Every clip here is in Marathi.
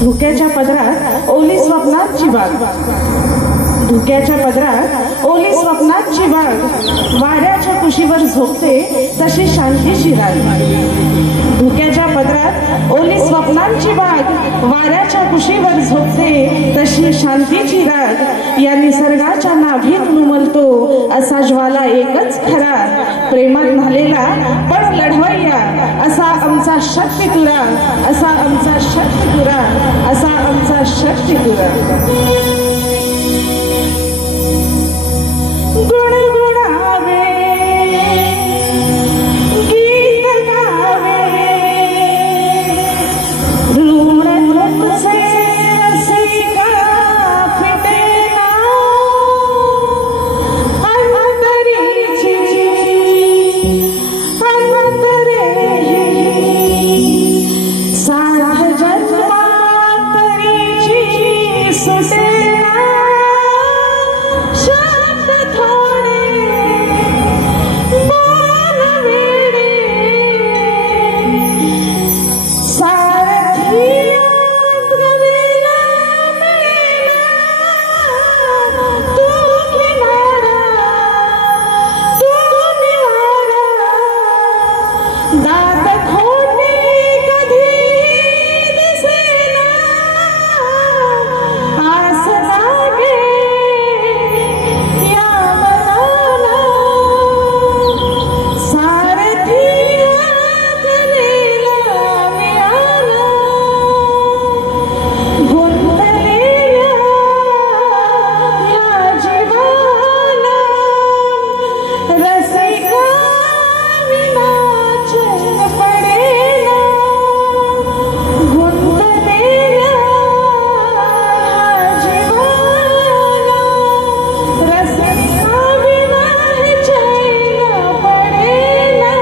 धुक्याच्या पदरात ओली स्वप्नांची बाग, धुक्याच्या पदरात ओली स्वप्नांची बाग, वाऱ्याच्या कुशीवर झोपते तशी शांतीची राग। धुक्याच्या पदरात ओली स्वप्नांची बाग, वाऱ्याच्या कुशीवर झोपते तशी शांतीची राग। या निसर्गाच्या नाभीत उमलतो असा ज्वाला एकच खरा, प्रेमात झालेला पण लढवय्या असा आमचा शक्तितुरा, असा आमचा शक्तितुरा, असा आमचा शक्तितुरा। गुणगुणावे गीत गावे ऋण तुझे रसिका फिटेना अंतरीची अंतरेही सारा जन्मांतरीची सुटेना शब्द थोडे बोल वेडे सारथी गलेला मिळेना तू किनारा तू निवारा दात खोटे कधी दिसेना आस लागे या मनाला सारथी गलेला मिळाला गुंतलेल्या या जीवाला रसिका विना चैन पडेना गुंतलेल्या या जीवाला रसिका विना चैन पडेना।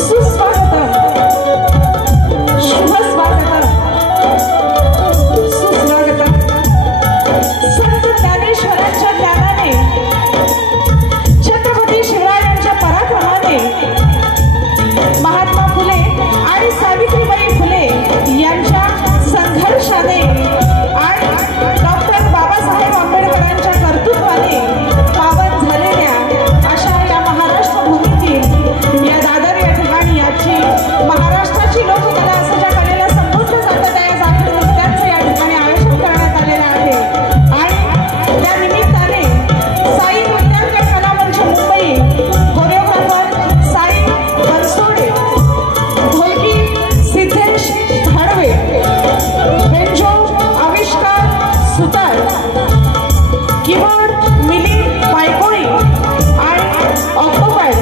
सुस्वागतम, शुभ स्वागतम, सुस्वागतम। संत ज्ञानेश्वरांच्या ज्ञानाने, छत्रपती शिवरायांच्या पराक्रमाने, महात्मा फुले आणि सावित्रीबाई फुले यांच्या संघर्षाने आणि डॉक्टर बाबासाहेब आंबेडकरांच्या कर्तृत्वाने पावन झालेल्या अशा या महाराष्ट्र भूमीतील या दादर या ठिकाणी याची महाराष्ट्राची लोककला असं ज्या कलेला संबोधलं जातं त्या जागतिक नृत्यांचं या ठिकाणी आयोजन करण्यात आलेलं आहे। आणि त्या निमित्ताने साई नृत्यांच्या कला मंच मुंबई कोरिओग्राफर साई बनसोडे, ढोलकी सिद्धेश हडवे, बेंजो आविष्कार सुतार, कीबोर्ड मिली पायकोळी आणि ऑक्टोपॅड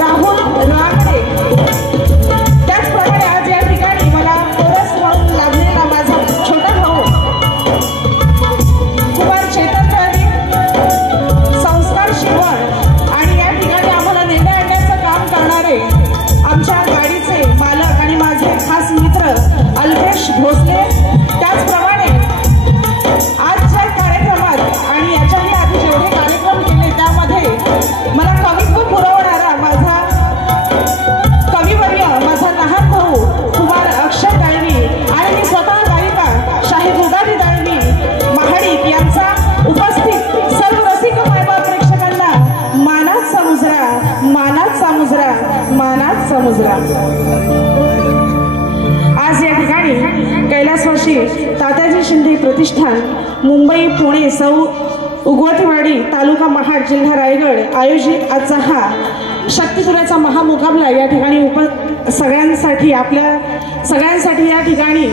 राहुल रांगडे। त्याचप्रमाणे आज या ठिकाणी मला कोरस म्हणून लाभलेला माझा छोटा भाऊ कुमार चेतन राणे, संस्कार शिवण आणि या ठिकाणी आम्हाला निर्णय आणण्याचं काम करणारे आमच्या गाडीचे मालक आणि माझे खास मित्र अल्पेश भोसले। त्याचप्रमाणे आजच्या कार्यक्रमात आणि याच्याही आधी जेवढे मुजरा। आज या ठिकाणी कैलासवासी तात्याजी शिंदे प्रतिष्ठान मुंबई पुणे सौ उगवतीवाडी तालुका महाड जिल्हा रायगड आयोजित आजचा हा शक्तितुल्याचा महामुकाबला या ठिकाणी सगळ्यांसाठी आपल्या सगळ्यांसाठी या ठिकाणी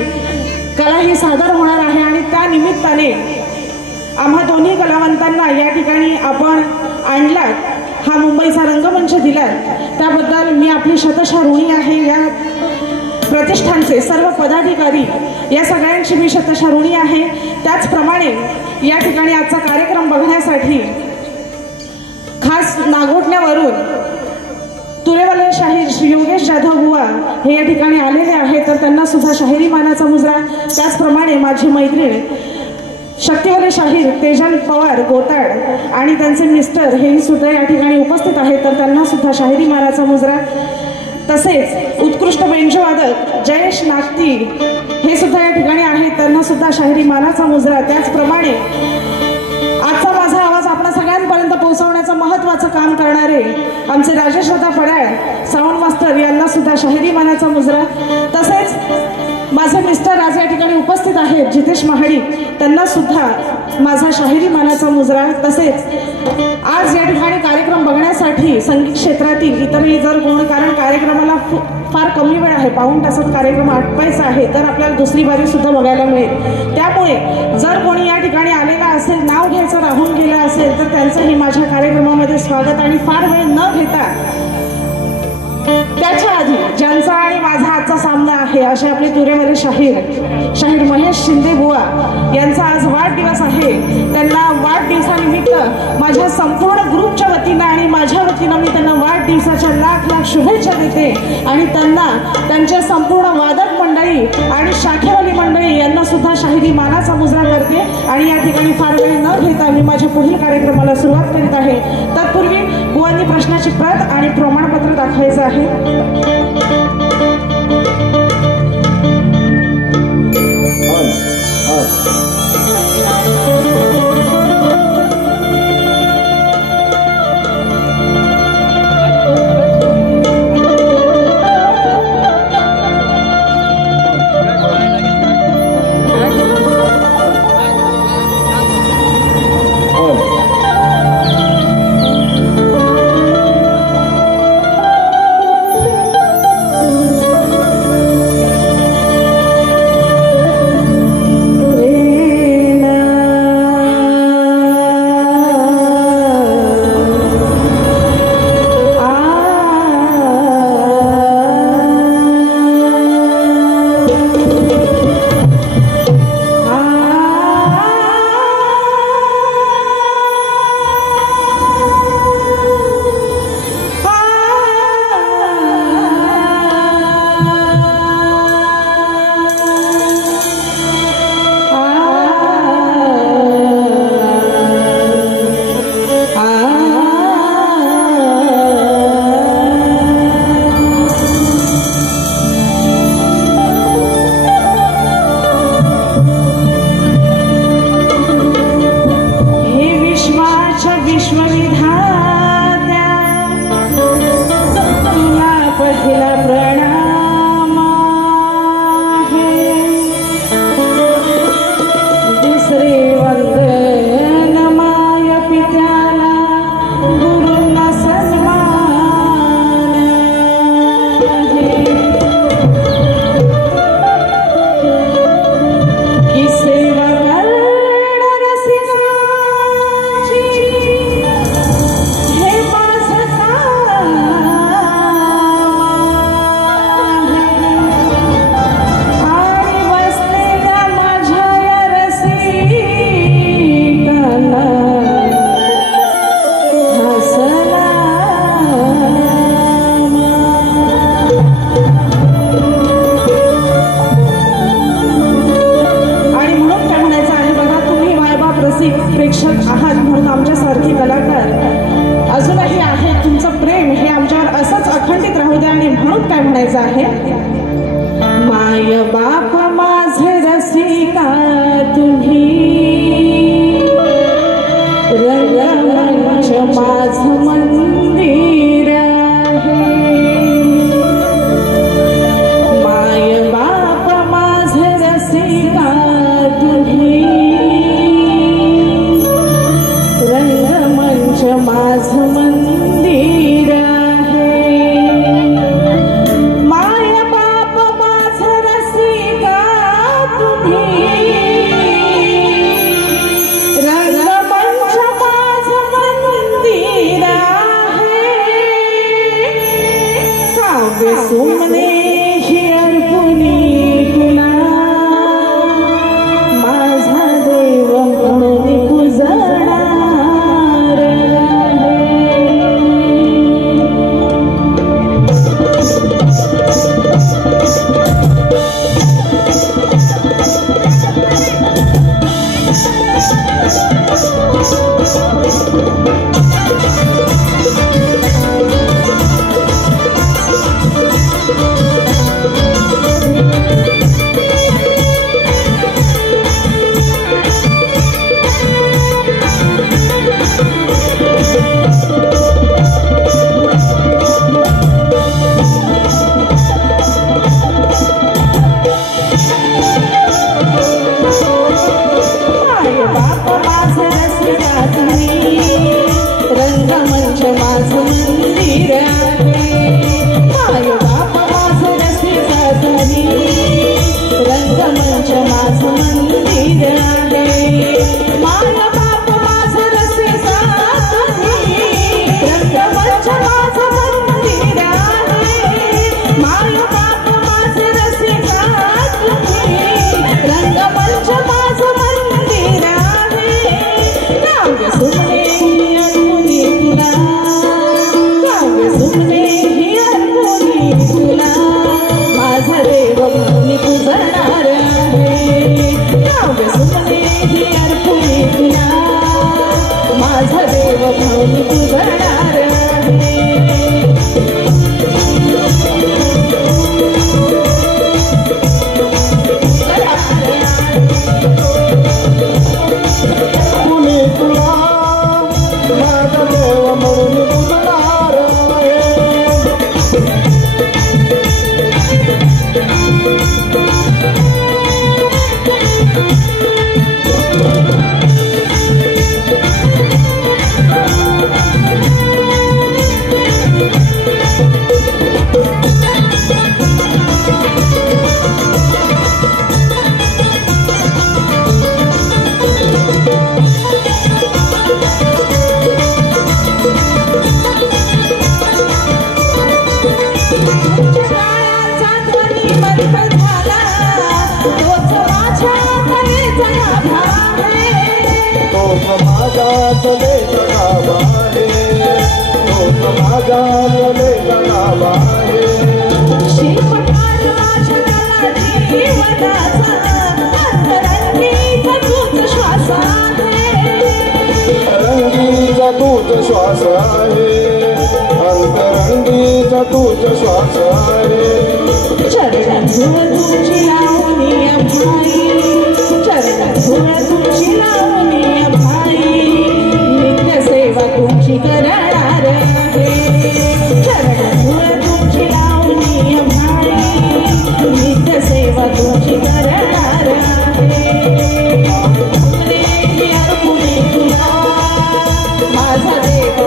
कला ही सादर होणार आहे आणि त्या निमित्ताने आम्हा दोन्ही कलावंतांना या ठिकाणी आपण आणलात, हा मुंबईचा रंगमंच दिलात, त्याबद्दल मी आपली शतशः ऋणी आहे। या प्रतिष्ठानचे सर्व पदाधिकारी या सगळ्यांची मी शतशः ऋणी आहे। त्याचप्रमाणे या ठिकाणी आजचा कार्यक्रम बघण्यासाठी खास नागोठण्यावरून तुरेवाले शाहीर श्री योगेश जाधव बुवा हे या ठिकाणी आलेले आहेत, तर त्यांना सुद्धा शाहिरी मानाचा मुजरा। त्याचप्रमाणे माझी मैत्रीण शक्तिवाले शाहीर तेजन पवार गोताड आणि त्यांचे मिस्टर हेही सुद्धा या ठिकाणी उपस्थित आहेत, तर त्यांना सुद्धा शाहिरी मानाचा मुजरा। तसेच उत्कृष्ट बेंजोवादक जयेश नागती हे सुद्धा या ठिकाणी आहेत, त्यांना सुद्धा शाहिरी मानाचा मुजरा। त्याचप्रमाणे आजचा माझा आवाज आपल्या सगळ्यांपर्यंत पोहोचवण्याचं महत्त्वाचं काम करणारे आमचे राजेश दादा पडाळ साऊंड मास्टर यांना सुद्धा शाहिरी मानाचा मुजरा। तसेच माझे मिस्टर आज या ठिकाणी उपस्थित आहेत जितेश महाडिक, त्यांना सुद्धा माझा शाहिरी मानाचा मुजरा। तसेच आज या ठिकाणी कार्यक्रम बघण्यासाठी संगीत क्षेत्रातील इतरही जर कोण, कारण कार्यक्रमाला फार कमी वेळ आहे, पाऊण तासात कार्यक्रम आटपायचा आहे, तर आपल्याला दुसरी बाजू सुद्धा बघायला मिळेल। त्यामुळे जर कोणी या ठिकाणी आलेला असेल, नाव घ्यायचं राहून गेलं असेल, तर त्यांचंही माझ्या कार्यक्रमामध्ये स्वागत। आणि फार वेळ न घेता त्याच्या आधी ज्यांचा आणि माझा आजचा सामना आहे असे आपले तुरेवाले शाहीर महेश शिंदे बुवा यांचा आज वाढदिवस आहे। त्यांना वाढदिवसानिमित्त माझ्या संपूर्ण ग्रुपच्या वतीनं आणि माझ्या वतीनं मी त्यांना वाढदिवसाच्या लाख लाख शुभेच्छा देते आणि त्यांना त्यांच्या संपूर्ण वादक मंडळी आणि शाखेवाली मंडळी यांना सुद्धा शाहिरी मानाचा मुजरा करते। आणि या ठिकाणी फार वेळ न घेता मी माझ्या पुढील कार्यक्रमाला सुरुवात करीत आहे। तत्पूर्वी बुवांनी प्रश्नाची प्रत आणि प्रमाणपत्र दाखवायचं आहे। माय बाप माझे रसिका तुम्ही, रंगमंच माझ मंदिर आहे। श्वास आहे अंतरंगीचा तूच श्वास आहे चरण तुझी लावणी भाई चरण तुझी लावणी भाई नित्य सेवा तुमची करणार आहे चरण तुझी लावणी भाई नित्य सेवा तुमची करणार आहे माझा देव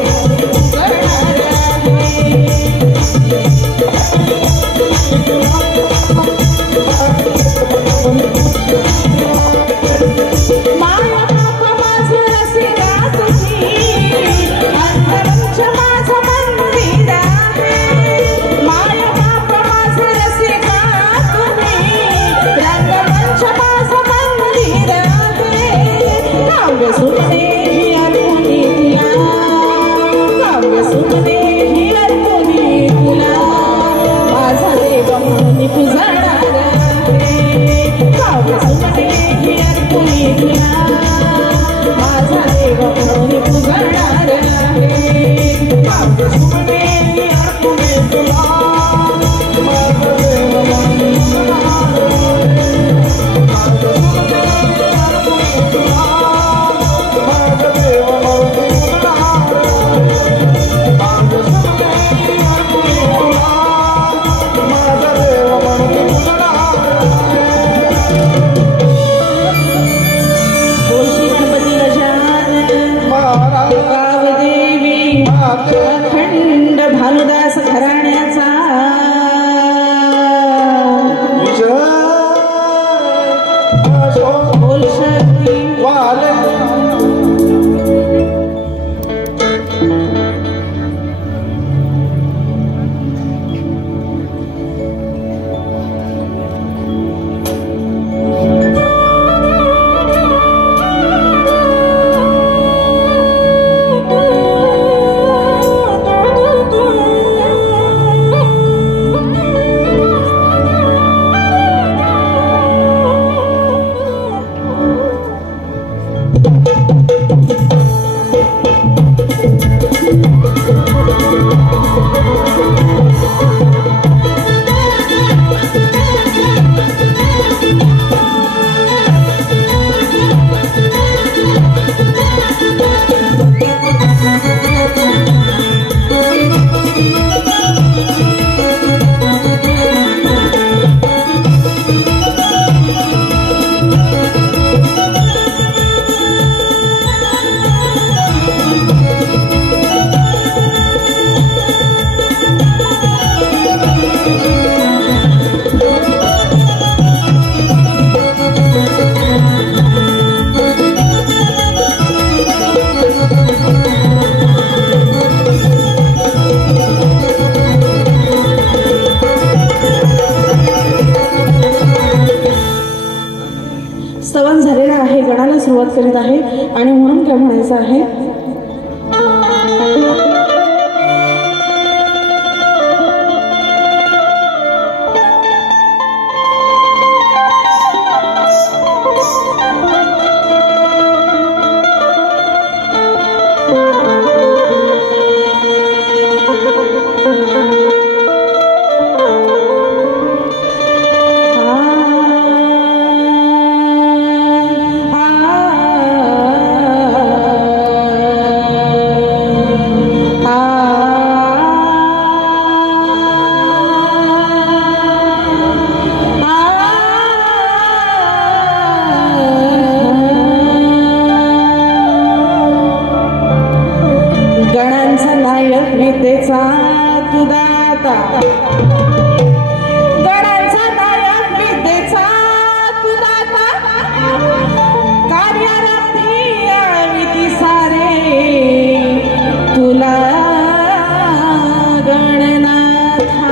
अखंड स्तवन झालेला आहे, गणाला सुरुवात करीत आहे आणि म्हणून काय म्हणायचं आहे, गणांचा नायक विद्येचा तू दाता, गणांचा नायक विद्येचा तू दाता, कार्यारंभी आविती सारे तुला गणनाथा,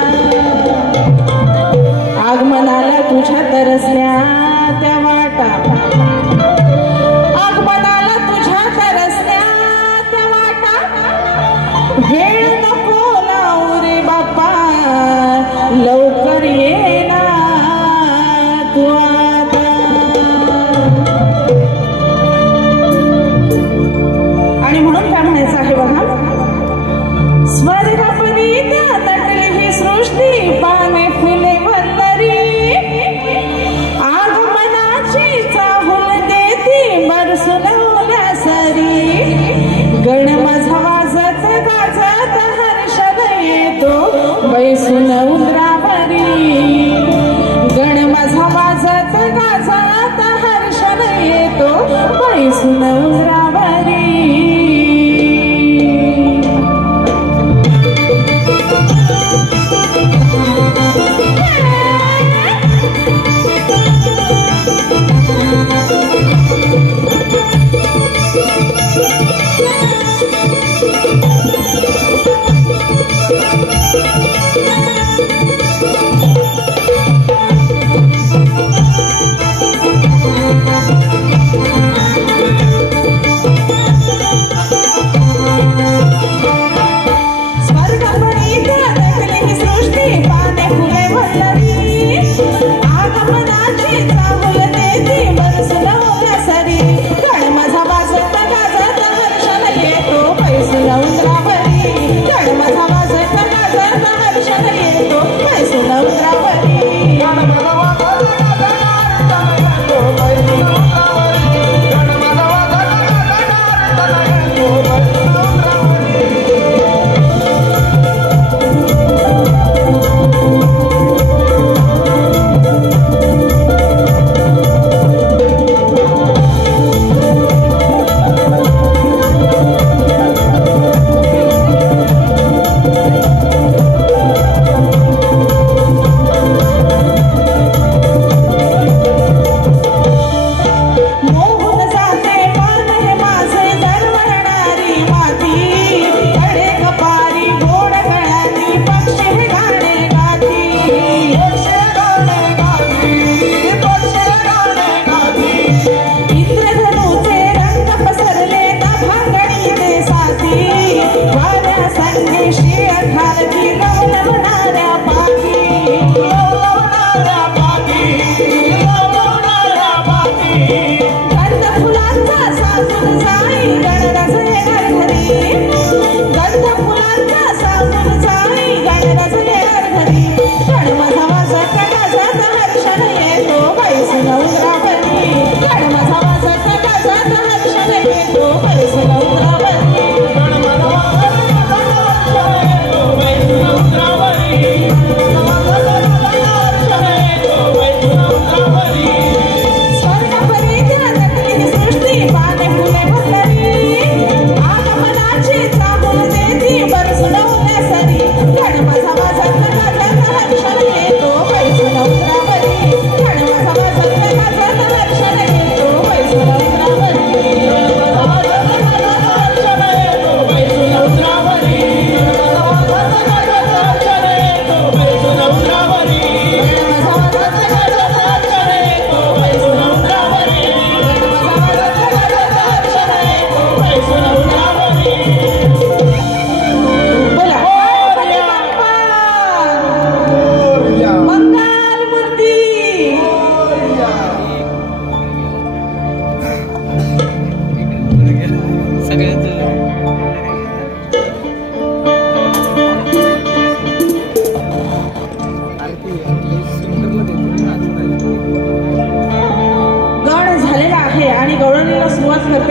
आगमनाला तुझ्या तरसल्या त्या वाटा, आगमनाला तुझ्या तरसल्या त्या वाटा, वेळ नको लावू रे बापा, लवकर ये ना तू आता. आणि म्हणून काय म्हणायचं आहे बघा, स्वर्गपरी त्या तटली ही सृष्टी, पाने फुले वल्लरी, आगमनाची चाहूल देती बरसून ओल्या सरी, गण माझा वाजत गाजत हर्षद येतो बैसून उंदरावरी, गण माझा वाजत गाजत हर्षद येतो बैसून उंदरावरी. सासून जाई गणराज येणार घरी गंध फुलांचा सासून जाई गणराज येणार घरी गण माझा वाजत गाजात हर्षण येतो पैसून उतरावरी गण माझा वाजत गाजात हर्षण येतो पैसून उतरावरी गण माझा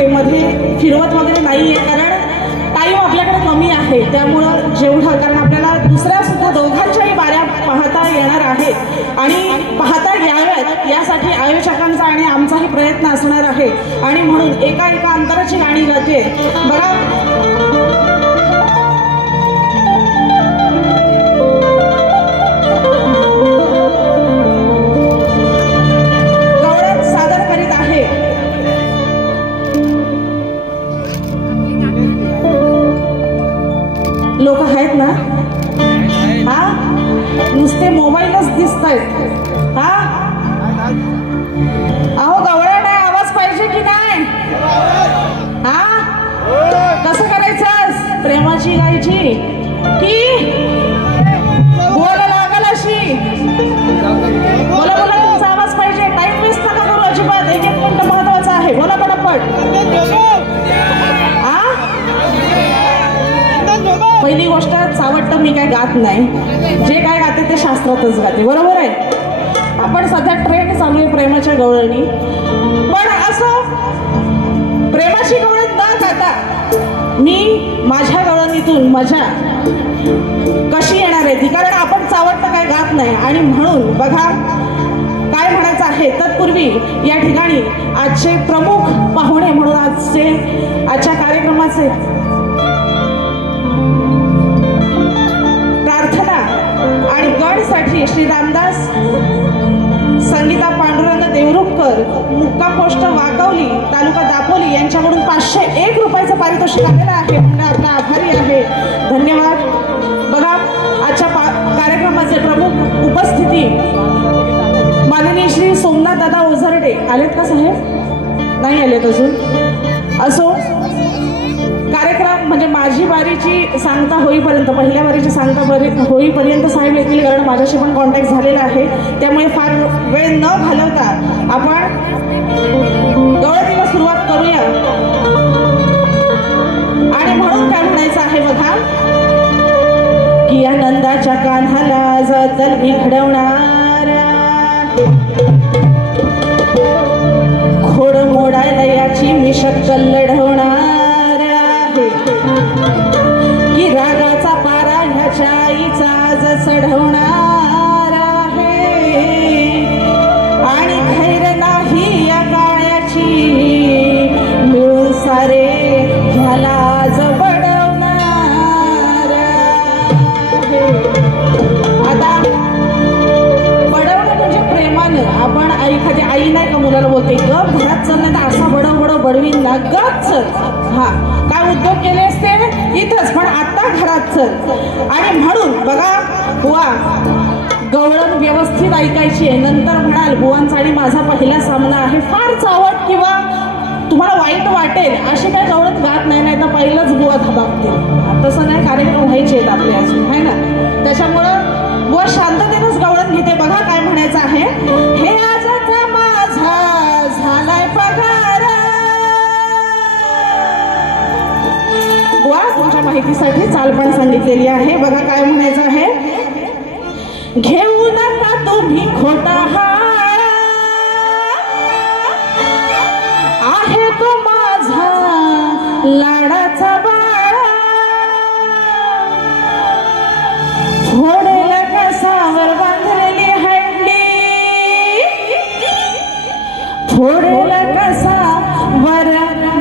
मध्ये फिरवत वगैरे नाहीये कारण टाइम आपल्याकडे कमी आहे त्यामुळं जेवढं कारण आपल्याला दुसऱ्या सुद्धा दोघांच्याही बाऱ्या पाहता येणार आहेत आणि पाहता याव्यात यासाठी आयोजकांचा आणि आमचाही प्रयत्न असणार आहे आणि म्हणून एका अंतराची गाणी गाते बघा लोक आहेत ना हा नुसते मोबाईलच दिसत आहेत हा अहो गवळण आहे आवाज पाहिजे की नाही हा कसं करायचं प्रेमाची गायची की बोला लागल अशी बोला बोला तुमचा आवाज पाहिजे टाइम वेस्ट नका करू अजिबात एक मिनिट महत्वाचं आहे बोला पटापट पहिली गोष्ट चावट मी काय गात नाही जे काय गाते ते शास्त्रातच गाते बरोबर आहे आपण सध्या ट्रेंड चालू आहे प्रेमाच्या गवळणी पण असं प्रेमाची गवळण न गाता मी माझ्या गवळणीतून मजा कशी येणार आहे ती कारण आपण चावट काय गात नाही आणि म्हणून बघा काय म्हणायचं आहे तत्पूर्वी या ठिकाणी आजचे प्रमुख पाहुणे म्हणून आजच्या कार्यक्रमाचे प्रार्थना आणि गणसाठी श्री रामदास संगीता पांडुरंग देवरुखकर मुक्काम पोस्ट वाकवली तालुका दापोली यांच्याकडून 501 रुपयाचं पारितोषिक आलेलं आहे म्हणून आपला आभारी आहे धन्यवाद बघा आजच्या कार्यक्रमाचे प्रमुख उपस्थिती माननीय श्री सोमनाथ दादा ओझरडे आलेत का साहेब नाही आलेत अजून असो कार्यक्रम म्हणजे माझी बारीची सांगता होईपर्यंत पहिल्या बारीची सांगता होईपर्यंत साहेब येतील कारण माझ्याशी पण कॉन्टॅक्ट झालेला आहे त्यामुळे फार वेळ न घालवता आपण गवळणीला सुरुवात करूया आणि म्हणून काय म्हणायचं आहे बघा की आनंदाच्या कान्हाला जतल घडवणारा खोड मोडायला याची मी शक्कल लढवणार की रागाचा पारा ह्याच्या आईचा आज चढवणार आहे आणि खैर नाही या काळ्याची मिळून सारे ह्याला आज बडवणार आहे आता बडवणं म्हणजे प्रेमानं आपण एखादी आई नाही का मुलाला बोलते गप घरात चल नाही तर असा बडव बडव बडवीन ना गप चल हा काय उद्योग केले असते इथंच पण आता घरात चल आणि म्हणून बघा बुवा गवळण व्यवस्थित ऐकायची आहे नंतर म्हणाल बुवांचा आणि माझा पहिला सामना आहे फार चावट किंवा तुम्हाला वाईट वाटेल अशी काय गवळण गात नाही तर पहिलंच बुवा धबाकतील तसं नाही कार्यक्रम व्हायचे आहेत आपले अजून आहे ना त्याच्यामुळं बुवा शांततेनंच गवळण घेते बघा काय म्हणायचं आहे हे आजचा माझा झालाय पगार बुवा तुमच्या माहितीसाठी चाल पण सांगितलेली आहे. बघा काय म्हणायचं आहे. घेऊ नका तुम्ही खोटा हार, आहे तो माझा लाडाचा बाळा, फोडेल कसावर बांधलेली हंडी, फोडेल कसावर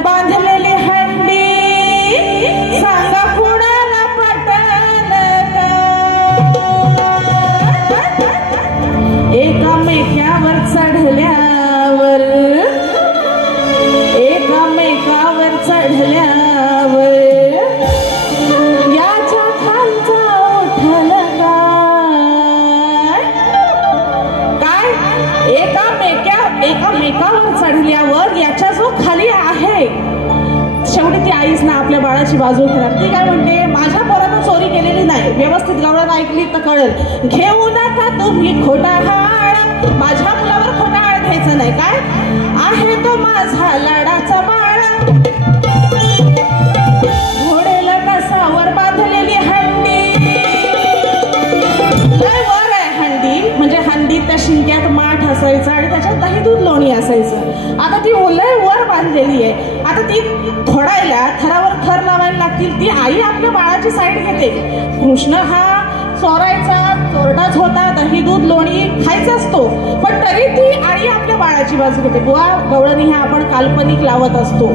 बांधलेली हंडी, सांगा कुणाला पटल का. एकामेकावर चढल्यावर, एकामेकावर चढल्यावर याच्या खालचा उठल काय. एकामेकावर चढल्यावर याच्या जो खाली आहे, शेवटी ती आईच ना आपल्या बाळाची बाजू घेणार. ती काय म्हणते, माझ्या पोरानं चोरी केलेली नाही, व्यवस्थित गावरान ऐकली तर कळेल. घेऊ नका तुम्ही खोटा हाळ, माझ्या मुलावर खोटा हाळ घ्यायचं नाही. काय आहे तो माझा लाडाचा बाळा, घोडेला कसावर बांधलेली हंडी. लय वर आहे हंडी, म्हणजे हंडी त्या शिंक्यात माठ असायचा आणि त्याच्यात दही दूध लोणी असायचं. आता ती लय वर बांधलेली आहे. आता ती फोडायला थरावर थर लावायला लागतील. ती आई आपल्या बाळाची साईड घेते. कृष्ण हा चोरायचा, चोरटाच होता, दही दूध लोणी खायचा असतो, पण तरी ती आई आपल्या बाळाची बाजू घेते. बुवा गवळणी हे आपण काल्पनिक लावत असतो,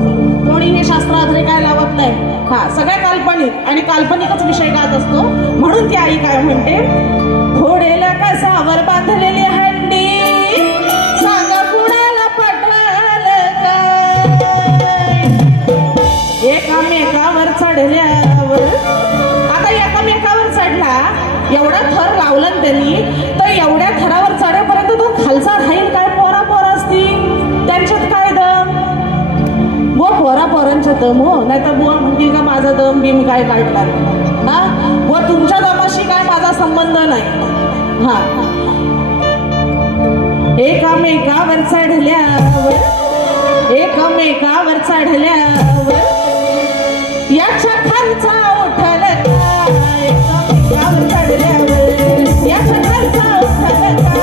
कोणी हे शास्त्रात काय लावत नाही. हा सगळ्या काल्पनिक आणि काल्पनिकच विषय गात असतो. म्हणून ती आई काय म्हणते, घोडेला कसावर बांधलेली हंडी, सांगा कुणाला पटल काय. एकामेकावर चढल्यावर, आता एकामेकावर चढला, एवढा थर लावला त्यांनी, तर एवढ्या थरावर चढेपर्यंत तो खालचा राहील काय. पोरा पोरा असतील, त्यांच्यात काय दम. बुवा पोरा पोरांच्या दम हो, नाही तर बुवा म्हणतील का माझा दम बिम काय काढला. हा बुवा तुमच्या दमाशी काय माझा संबंध नाही. हा एकामेकावर चढल्यावर, एकामेकावर चढल्यावर याच्या खालचा उठल काय. एकामेकावर चढल्यावर याच्या खालचा उठल काय.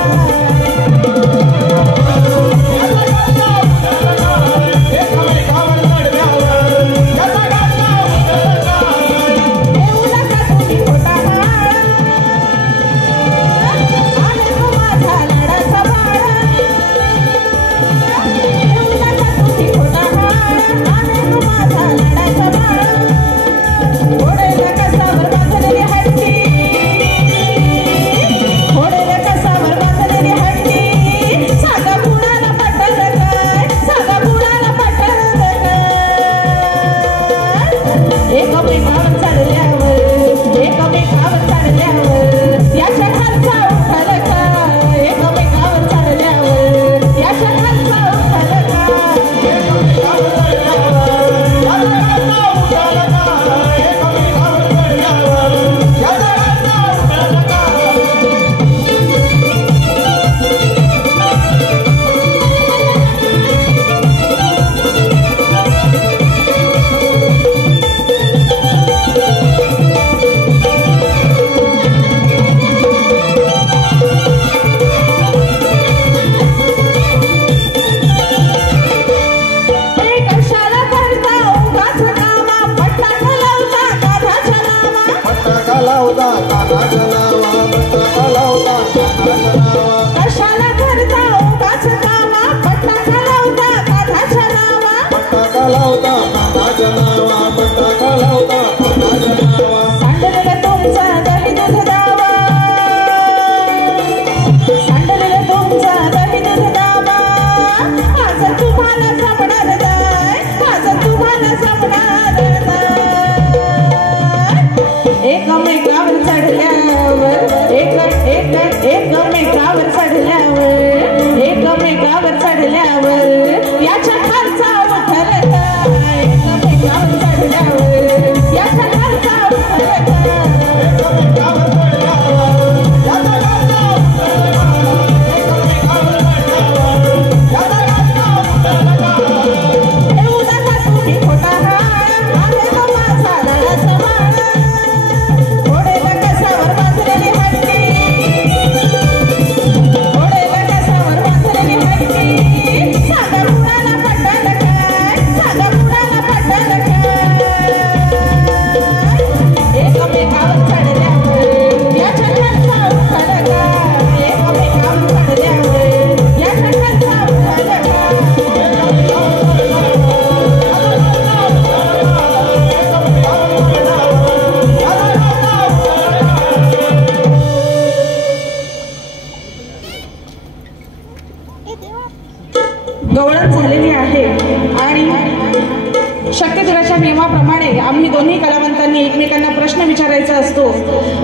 शक्तिदेवाच्या नियमाप्रमाणे आम्ही दोन्ही कलावंतांनी एकमेकांना प्रश्न विचारायचा असतो.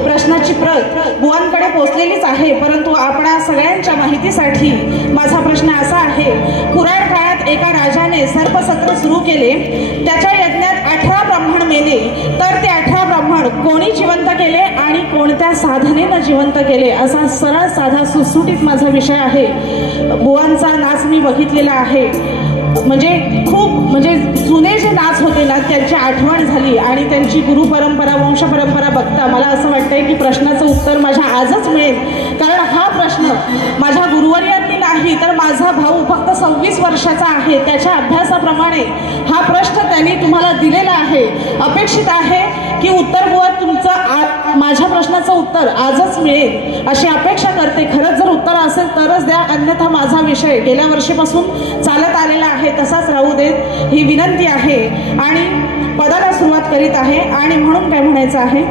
प्रश्नाची प्रत बुवांकडे पोहोचलेलीच आहे, परंतु आपणा सगळ्यांच्या माहितीसाठी माझा प्रश्न असा आहे. पुराण काळात एका राजाने सर्पसत्र सुरू केले. त्याच्या यज्ञात 18 ब्राह्मण मेले. तर ते 18 ब्राह्मण कोणी जिवंत केले आणि कोणत्या साधनेनं जिवंत केले, असा सरळ साधा सुटसुटीत माझा विषय आहे. बुवांचा नाच मी बघितलेला आहे. म्हणजे खूप जुने जे नाच होते ना, त्यांची आठवण झाली आणि त्यांची गुरु परंपरा, वंश परंपरा बघता मला असं वाटतंय की प्रश्नाचं उत्तर माझ्या आजच मिळेल. कारण हा प्रश्न माझ्या गुरुवर्यांनी नाही, तर माझा भाऊ फक्त 26 वर्षाचा आहे, त्याच्या अभ्यासाप्रमाणे हा प्रश्न त्यांनी तुम्हाला दिलेला आहे. अपेक्षित आहे की उत्तर बुवा तुमचं माझ्या प्रश्नाचं उत्तर आजच मिळेल अशी अपेक्षा करते. खरंच जर उत्तर असेल तरच द्या, अन्यथा माझा विषय गेल्या वर्षीपासून चालत आलेला आहे तसाच राहू देत ही विनंती आहे. आणि पदाला सुरुवात करीत आहे आणि म्हणून काय म्हणायचं आहे.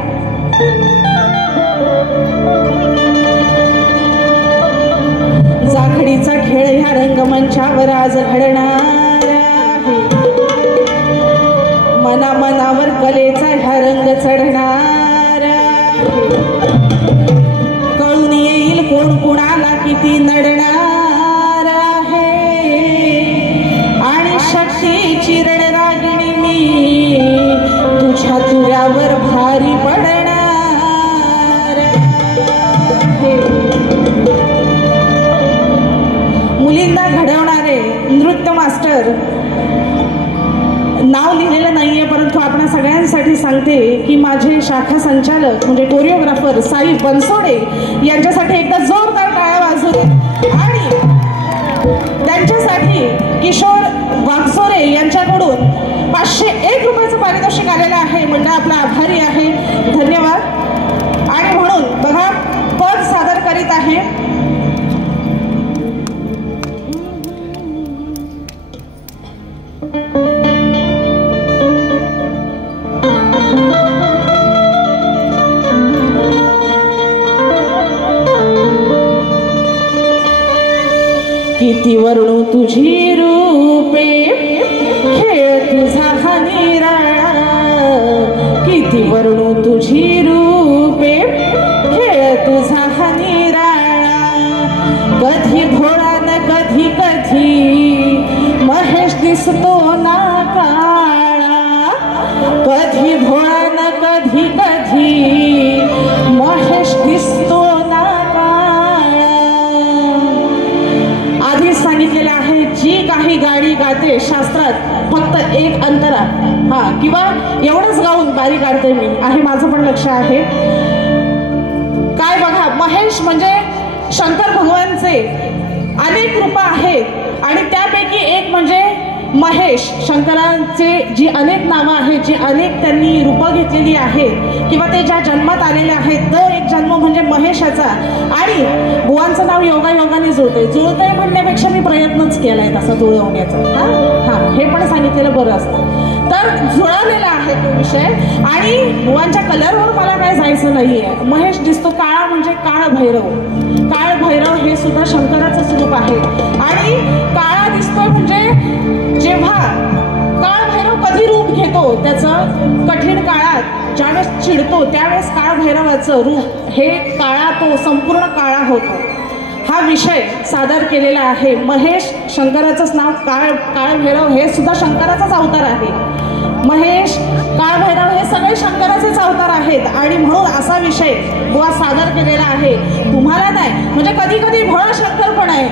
जाखडीचा खेळ ह्या रंगमंचावर आज घडणार आहे. मनामनावर कलेचा ह्या रंग चढणार आहे. कळून येईल कोण कुणाला किती नडणार आहे. आणि शक्तीची रणरागिणी मी तुझ्या तुऱ्यावर भारी पडणार आहे. मुलींना घडवणारे नृत्य मास्टर, नाव लिहिलेलं नाहीये परंतु आपण सगळ्यांसाठी सांगते की माझे शाखा संचालक म्हणजे कोरिओग्राफर साई बनसोडे यांच्यासाठी एकदा जोरदार टाळ्या वाजू दे. आणि त्यांच्यासाठी किशोर वागसोरे यांच्याकडून 501 रुपयाचं पारितोषिक आलेलं आहे. मंडळ आपला आभारी आहे. धन्यवाद. आणि म्हणून बघा पद सादर करीत आहे. किती वर्णू तुझी रूपे खेळ तुझा हा निराळा. किती वर्णू तुझी रूपे खेळ तुझा हा निराळा. कधी भोळा न कधी कधी महेश दिसतो ना काळा. कधी भोळा न कधी कधी महेश दिसतो ना काळा. आधीच सांगितलेलं आहे जी काही गाडी गाते शास्त्रात फक्त एक अंतरा किंवा एवढंच गाऊन बारी काढते मी आहे, माझं पण लक्ष आहे. काय बघा, महेश म्हणजे शंकर भगवानचे अनेक रूप आहेत आणि त्यापैकी एक म्हणजे महेश. शंकरांचे जी अनेक नावं आहेत, जी अनेक त्यांनी रूपं घेतलेली आहेत किंवा ते ज्या जन्मात आलेले आहेत, तर एक जन्म म्हणजे महेशाचा. आणि बुवांचं नाव योगायोगाने जुळतंय म्हणण्यापेक्षा मी प्रयत्नच केलाय तसा जुळवण्याचा. हे पण सांगितलेलं बरं असतं. तर जुळवलेला आहे तो विषय. आणि बुवांच्या कलरवर मला काय जायचं नाहीये. महेश दिसतो काळा म्हणजे काळ भैरव. काळ भैरव हे सुद्धा शंकराचं स्वरूप आहे. आणि काळा दिसतोय म्हणजे जेव्हा काळ भैरव कधी रूप घेतो त्याचं कठीण काळात ज्यावेळेस चिडतो त्यावेळेस काळ भैरवाचं रूप हे काळा, तो संपूर्ण काळा होतो. हा विषय सादर केलेला आहे. महेश शंकराचंच नाव. काळ भैरव हे सुद्धा शंकराचाच अवतार आहे. महेश, काळ भैरव हे सगळे शंकराचेच अवतार आहेत. आणि म्हणून असा विषय बुवा सादर केलेला आहे. तुम्हाला नाही म्हणजे कधी कधी भोळा शंकर पण आहे,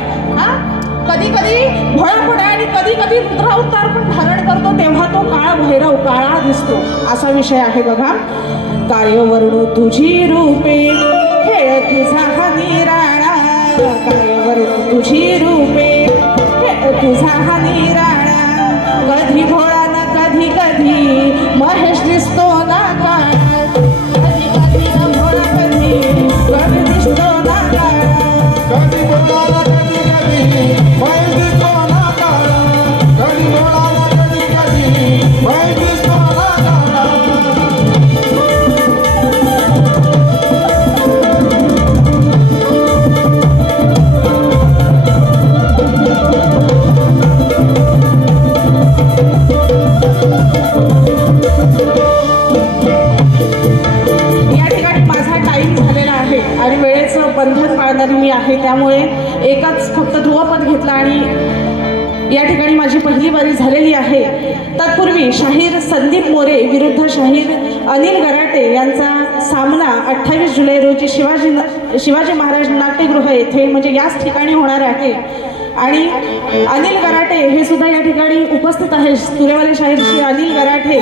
कधी कधी भोळा पण आहे आणि कधी कधी रुद्रावतार पण धारण करतो, तेव्हा तो काळ भैरव काळा दिसतो. असा विषय आहे बघा. काय वर्णू तुझी रूपे खेळ तुझा हा निराळा. काय वर्णू तुझी रूपे खेळ तुझा हा निराळा. कधी भोळा ना कधी कधी महेश दिसतो ना काळा. कधी कधी न भोळा कधी कधी दिसतो ना काळा. कधी भोळा ना कधी कधी महेश दिसतो ना काळा. कधी भोळा ना कधी कधी महेश दिसतो ना काळा. या ठिकाणी माझा टाइम झालेला आहे आणि वेळेचं बंधन पाळणारी मी आहे, त्यामुळे एकच फक्त ध्रुवपद घेतला आणि या ठिकाणी माझी पहिली बारी झालेली आहे। तत्पूर्वी शाहीर संदीप मोरे विरुद्ध शाहीर अनिल गराटे यांचा सामना 28 जुलै रोजी शिवाजी महाराज नाट्यगृह येथे म्हणजे याच ठिकाणी होणार आहे आणि अनिल गराटे हे सुद्धा या ठिकाणी उपस्थित आहेत। तुरेवाले शाहीर श्री अनिल गराटे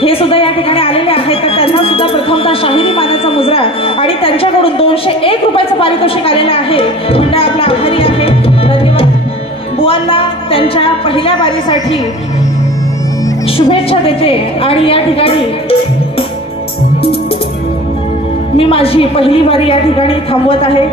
हे सुद्धा या ठिकाणी आलेले आहेत, तर त्यांना सुद्धा प्रथमतः शाहिरी मानाचा मुजरा आणि त्यांच्याकडून 201 रुपयाचं पारितोषिक आलेलं आहे। मंडळ आपला आभारी आहे, धन्यवाद। बुवांना त्यांच्या पहिल्या बारीसाठी शुभेच्छा देते आणि या ठिकाणी मी माझी पहिली बारी या ठिकाणी थांबवत आहे।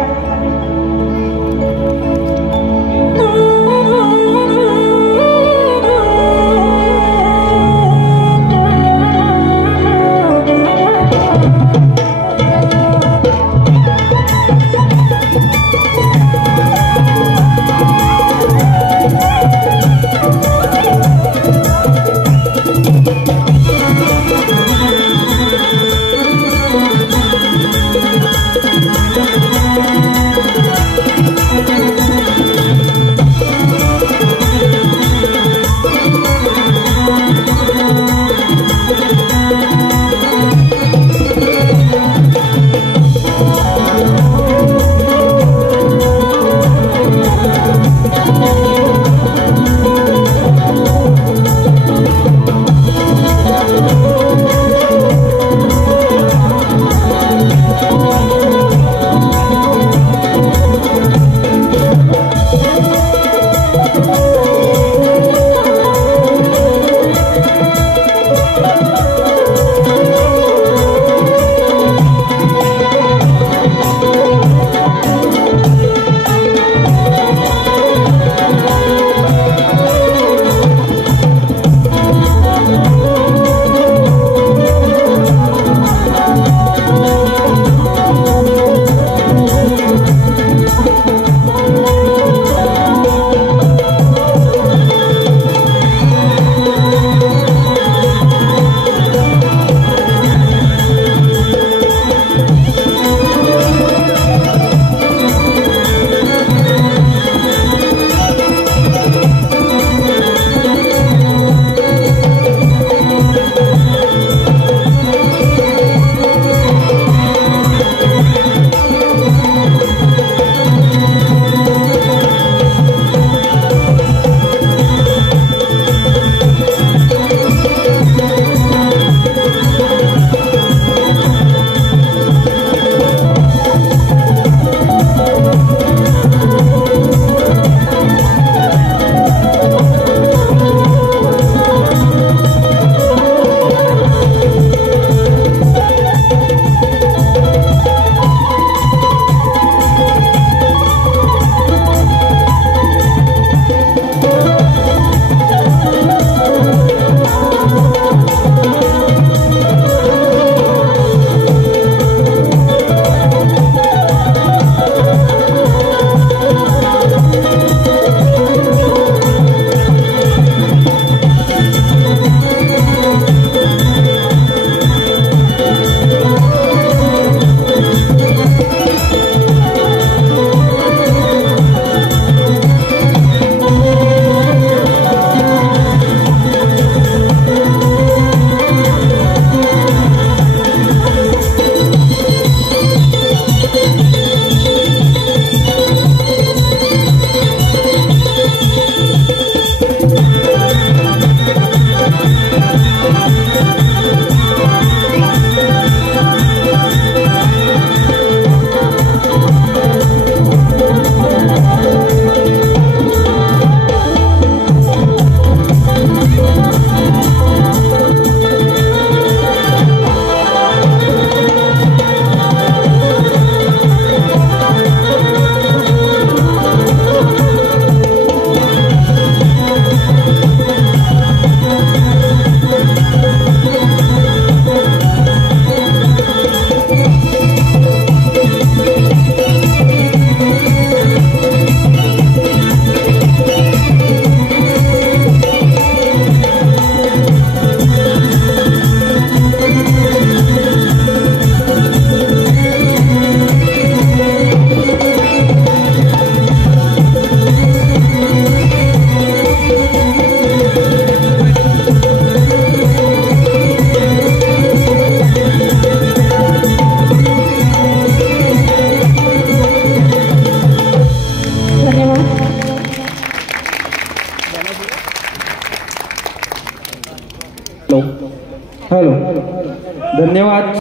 धन्यवाद.